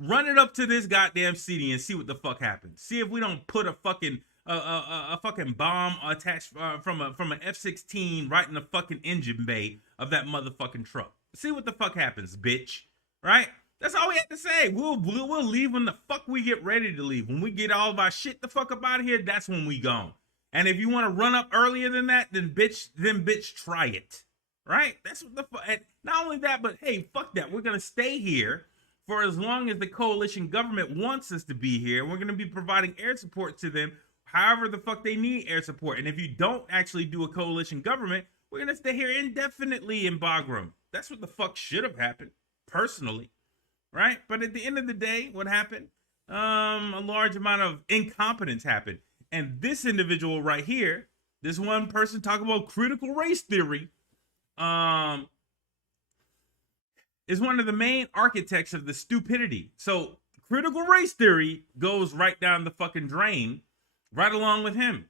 Run it up to this goddamn city and see what the fuck happens. See if we don't put a fucking bomb attached from an F-16 right in the fucking engine bay of that motherfucking truck. See what the fuck happens, bitch. Right? That's all we have to say. We'll leave when the fuck we get ready to leave. When we get all of our shit the fuck up out of here, that's when we gone. And if you want to run up earlier than that, then bitch, try it. Right? That's what the fuck. And not only that, but hey, fuck that. We're gonna stay here for as long as the coalition government wants us to be here. We're gonna be providing air support to them, however the fuck they need air support. And if you don't actually do a coalition government, we're gonna stay here indefinitely in Bagram. That's what the fuck should have happened, personally. Right? But at the end of the day, what happened? A large amount of incompetence happened. And this individual right here, this one person talking about critical race theory, is one of the main architects of the stupidity. So critical race theory goes right down the fucking drain, right along with him.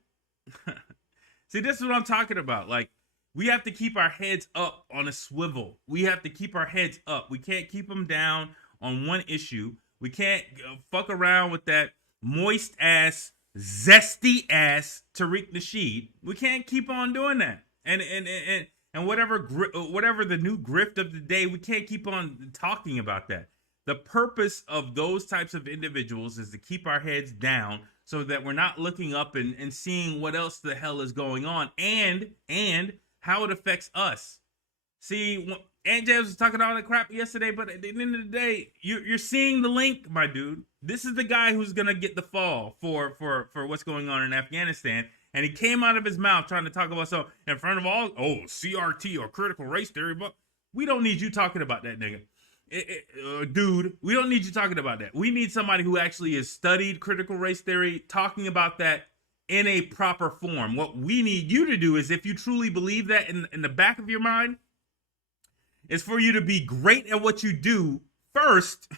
See, this is what I'm talking about. Like, we have to keep our heads up on a swivel. We have to keep our heads up. We can't keep them down on one issue. We can't fuck around with that moist ass, zesty ass Tariq Nasheed. We can't keep on doing that. And whatever the new grift of the day, we can't keep on talking about that. The purpose of those types of individuals is to keep our heads down so that we're not looking up and seeing what else the hell is going on and how it affects us. See, Aunt Jazz was talking all that crap yesterday, but at the end of the day, you're seeing the link, my dude. This is the guy who's going to get the fall for what's going on in Afghanistan. And he came out of his mouth trying to talk about something in front of all, CRT or critical race theory. But we don't need you talking about that, nigga. Dude, we don't need you talking about that. We need somebody who actually has studied critical race theory, talking about that in a proper form. What we need you to do is, if you truly believe that in the back of your mind, is for you to be great at what you do first,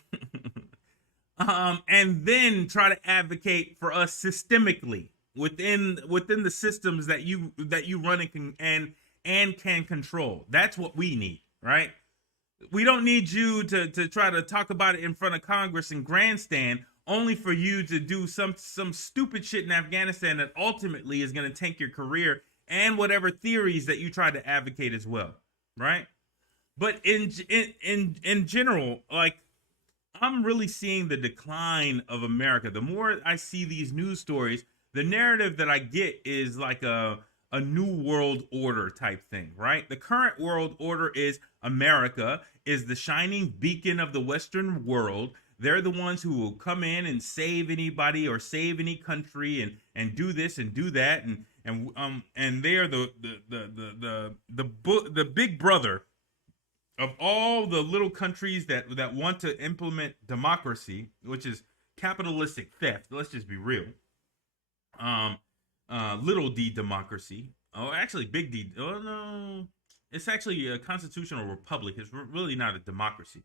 and then try to advocate for us systemically within the systems that you run and can control. That's what we need, right? We don't need you to try to talk about it in front of Congress and grandstand, only for you to do some stupid shit in Afghanistan that ultimately is going to tank your career and whatever theories that you try to advocate as well, right? But in general, like, I'm really seeing the decline of America. The more I see these news stories, the narrative that I get is like a a new world order type thing, right? The current world order is America is the shining beacon of the Western world. They're the ones who will come in and save anybody or save any country and do this and do that and they are the big brother of all the little countries that want to implement democracy, which is capitalistic theft. Let's just be real. Um, little d democracy. Oh, actually, big D. Oh no, it's actually a constitutional republic. It's really not a democracy.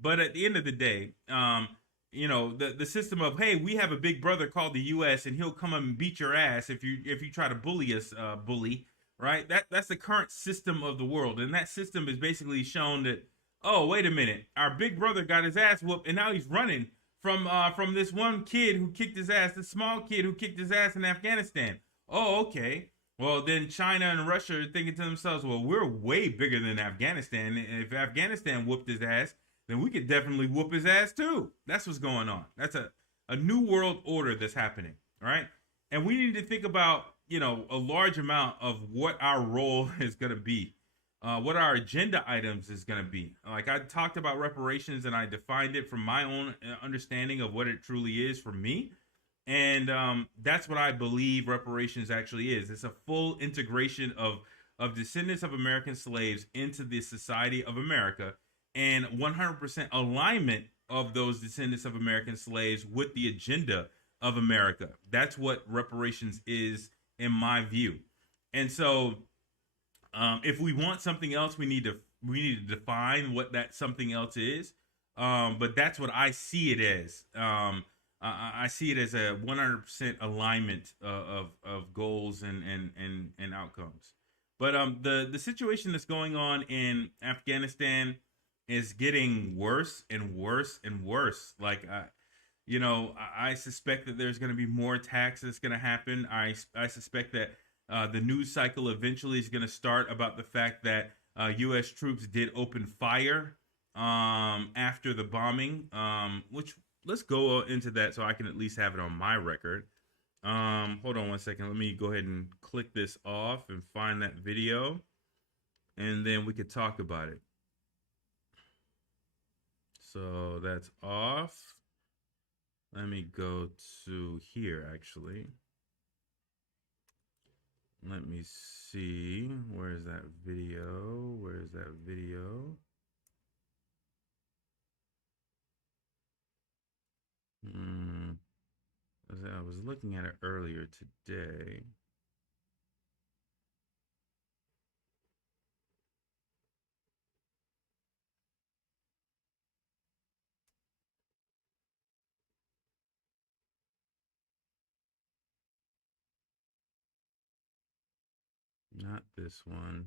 But at the end of the day, the system of, hey, we have a big brother called the U.S. and he'll come and beat your ass if you try to bully us, bully, right? That's the current system of the world, and that system is basically shown that, oh, wait a minute, our big brother got his ass whooped, and now he's running from this one kid who kicked his ass, this small kid who kicked his ass in Afghanistan. Oh, okay. Well, then China and Russia are thinking to themselves, well, we're way bigger than Afghanistan. And if Afghanistan whooped his ass, then we could definitely whoop his ass too. That's what's going on. That's a new world order that's happening, right? And we need to think about, a large amount of what our role is going to be, what our agenda items is going to be. Like I talked about reparations and I defined it from my own understanding of what it truly is for me. And that's what I believe reparations actually is. It's a full integration of descendants of American slaves into the society of America, and 100% alignment of those descendants of American slaves with the agenda of America. That's what reparations is in my view. And so if we want something else, we need to define what that something else is. But that's what I see it as. I see it as a 100% alignment of goals and outcomes. But the situation that's going on in Afghanistan is getting worse and worse and worse. Like I suspect that there's going to be more attacks that's going to happen. I suspect that the news cycle eventually is going to start about the fact that U.S. troops did open fire after the bombing, which let's go into that so I can at least have it on my record. Hold on one second. Let me go ahead and click this off and find that video, and then we could talk about it. So that's off. Let me go to here, actually. Let me see. Where's that video? Where's that video? I was looking at it earlier today. Not this one.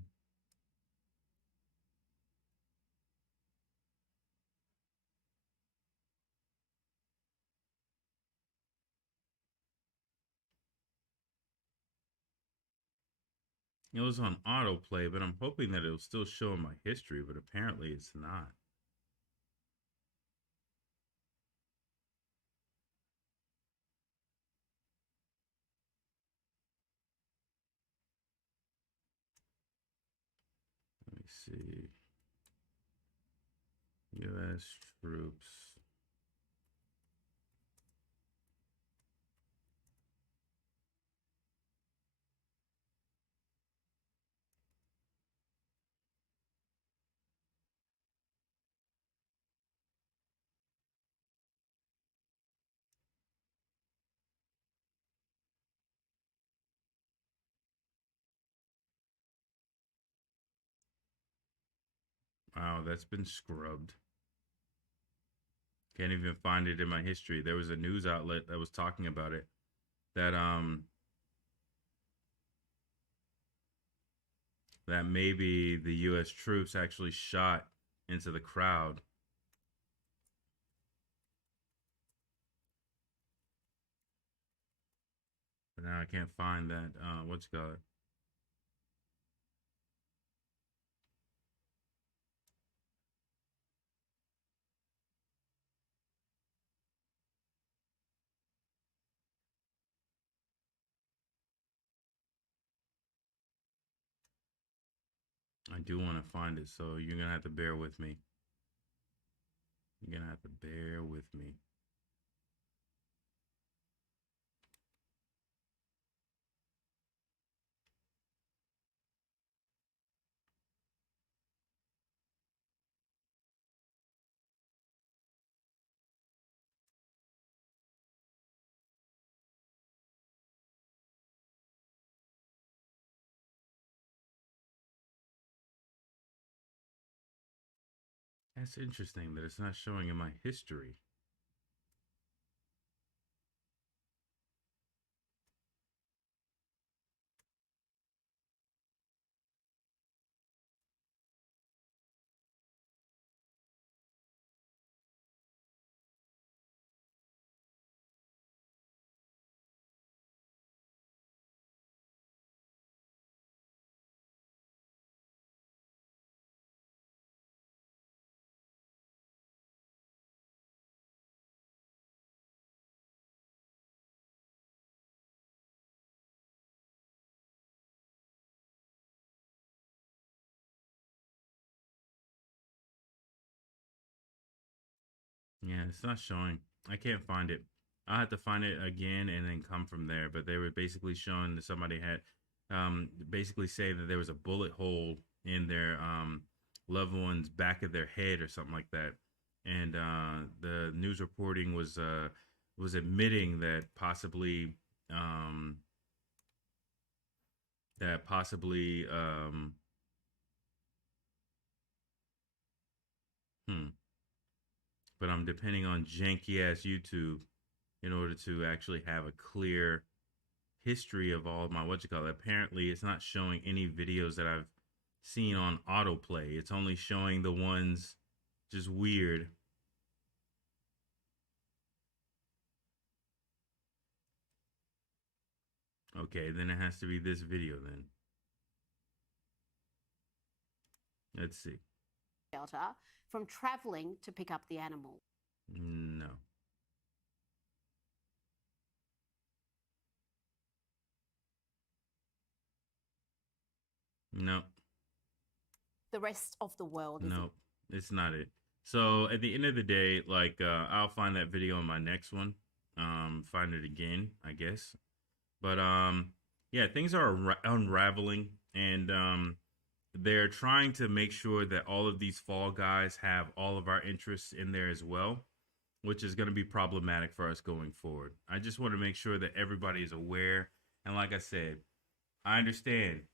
It was on autoplay, but I'm hoping that it'll still show in my history, but apparently it's not. Let me see. U.S. troops. Wow, that's been scrubbed. Can't even find it in my history. There was a news outlet that was talking about it. That maybe the U.S. troops actually shot into the crowd. But now I can't find that. What's it called? I do want to find it, so you're going to have to bear with me. You're going to have to bear with me. That's interesting that it's not showing in my history. Yeah, it's not showing. I can't find it. I'll have to find it again and then come from there. But they were basically showing that somebody had basically saying that there was a bullet hole in their loved one's back of their head or something like that. And the news reporting was admitting that possibly um, that possibly but I'm depending on janky ass YouTube in order to actually have a clear history of all of my Apparently, it's not showing any videos that I've seen on autoplay. It's only showing the ones just weird. Okay, then it has to be this video then. Let's see. Shelter from traveling to pick up the animal. No. No. The rest of the world is Nope, it's not it. So at the end of the day, like I'll find that video in my next one. Find it again, I guess. But yeah, things are unraveling, and they're trying to make sure that all of these fall guys have all of our interests in there as well, which is going to be problematic for us going forward. I just want to make sure that everybody is aware. And like I said, I understand.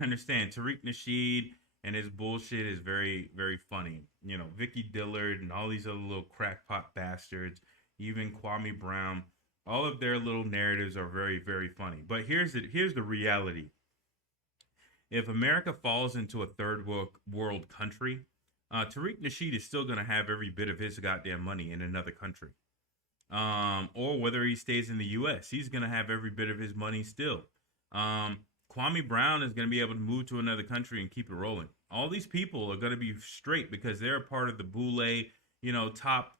I understand. Tariq Nasheed and his bullshit is very, very funny. You know, Vicky Dillard and all these other little crackpot bastards, even Kwame Brown, all of their little narratives are very, very funny. But here's the reality. If America falls into a third world country, Tariq Nasheed is still going to have every bit of his goddamn money in another country. Or whether he stays in the U.S., he's going to have every bit of his money still. Kwame Brown is going to be able to move to another country and keep it rolling. All these people are going to be straight because they're a part of the boule, top,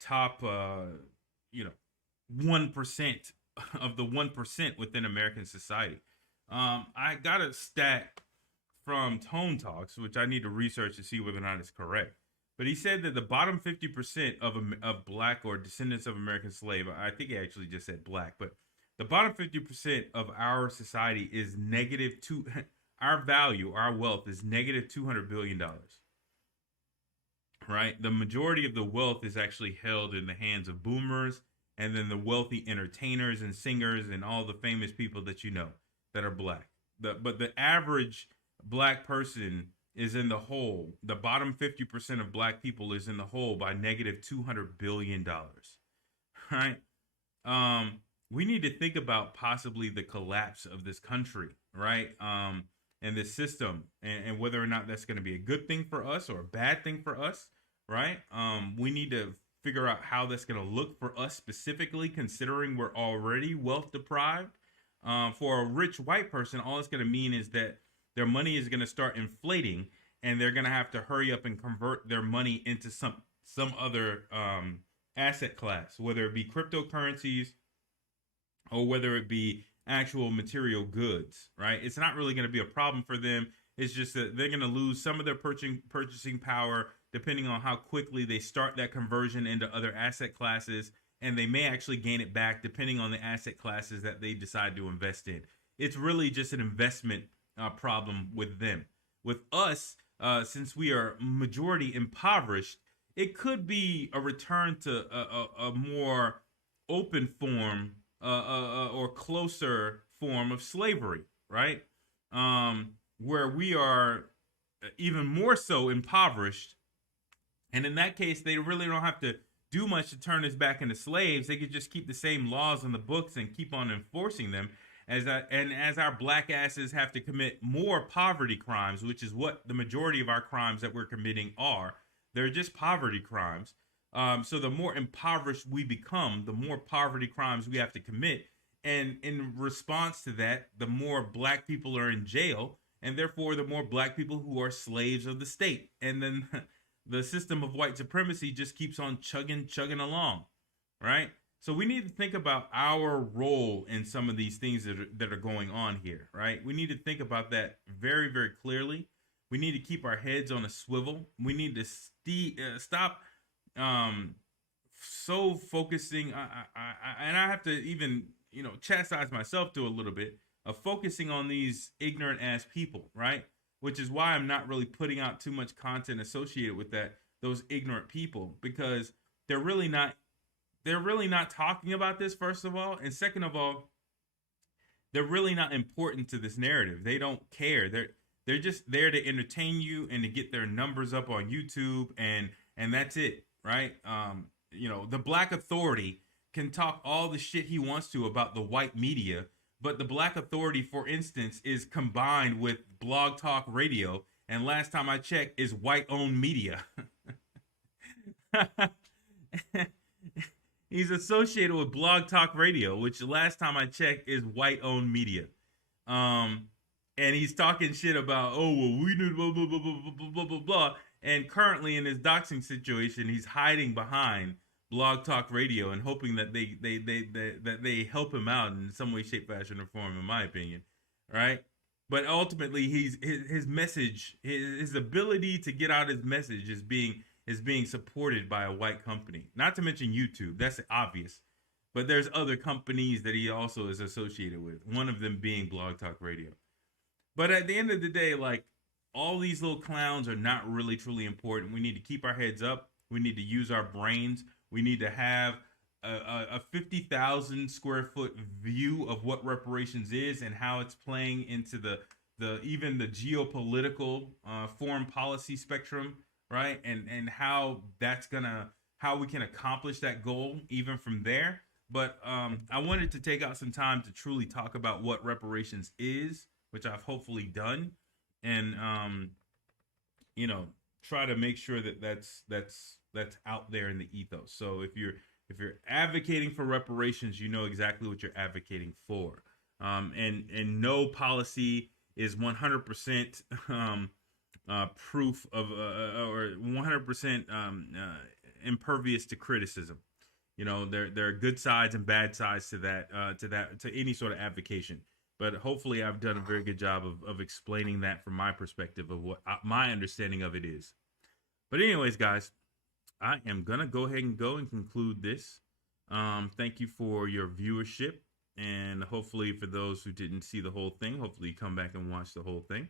top, 1% of the 1% within American society. I got a stat from Tone Talks, which I need to research to see whether or not it's correct. But he said that the bottom 50% of black or descendants of American slave, I think he actually just said black, but the bottom 50% of our society is our value, our wealth is negative $200 billion. Right? The majority of the wealth is actually held in the hands of boomers and then the wealthy entertainers and singers and all the famous people that you know that are black. But the average black person is in the hole. The bottom 50% of black people is in the hole by negative $200 billion. Right? We need to think about possibly the collapse of this country, right? And this system, and whether or not that's going to be a good thing for us or a bad thing for us, right? We need to figure out how that's going to look for us specifically, considering we're already wealth deprived. For a rich white person, all it's going to mean is that their money is going to start inflating, and they're going to have to hurry up and convert their money into some other asset class, whether it be cryptocurrencies or whether it be actual material goods, right? It's not really going to be a problem for them It's just that they're going to lose some of their purchasing power depending on how quickly they start that conversion into other asset classes, and they may actually gain it back depending on the asset classes that they decide to invest in. It's really just an investment problem with them. With us, since we are majority impoverished, it could be a return to a more open form or closer form of slavery, right? Where we are even more so impoverished. And in that case, they really don't have to do much to turn us back into slaves. They could just keep the same laws on the books and keep on enforcing them. As our black asses have to commit more poverty crimes, which is what the majority of our crimes that we're committing are. They're just poverty crimes. So the more impoverished we become, the more poverty crimes we have to commit. And in response to that, the more black people are in jail, and therefore the more black people who are slaves of the state. And then the system of white supremacy just keeps on chugging along, right? So we need to think about our role in some of these things that are going on here, right? We need to think about that very, very clearly. We need to keep our heads on a swivel. We need to stop so focusing. And I have to even, chastise myself to a little bit of focusing on these ignorant ass people, right? Which is why I'm not really putting out too much content associated with those ignorant people, because they're really not talking about this, first of all, and second of all, they're really not important to this narrative. They don't care. They're just there to entertain you and to get their numbers up on YouTube, and that's it, right? The Black Authority can talk all the shit he wants to about the white media, but the Black Authority, for instance, is combined with Blog Talk Radio, and last time I checked, is white-owned media. He's associated with Blog Talk Radio, which last time I checked is white-owned media. And he's talking shit about, we need blah, blah, blah, blah, blah, blah, blah, blah. And currently in his doxing situation, he's hiding behind Blog Talk Radio and hoping that they help him out in some way, shape, fashion, or form, in my opinion, right? But ultimately, his message, his ability to get out his message is being supported by a white company. Not to mention YouTube, that's obvious. But there's other companies that he also is associated with, one of them being Blog Talk Radio. But at the end of the day, like, all these little clowns are not really truly important. We need to keep our heads up. We need to use our brains. We need to have a 50,000 square foot view of what reparations is and how it's playing into even the geopolitical foreign policy spectrum, right? And how we can accomplish that goal even from there. But I wanted to take out some time to truly talk about what reparations is, which I've hopefully done, and try to make sure that that's out there in the ethos. So if you're advocating for reparations, you know exactly what you're advocating for. And no policy is 100% proof of or 100% impervious to criticism. There are good sides and bad sides to any sort of advocation. But hopefully I've done a very good job of explaining that from my perspective of what my understanding of it is. But anyways, guys, I am going to go ahead and conclude this. Thank you for your viewership. And hopefully for those who didn't see the whole thing, hopefully you come back and watch the whole thing.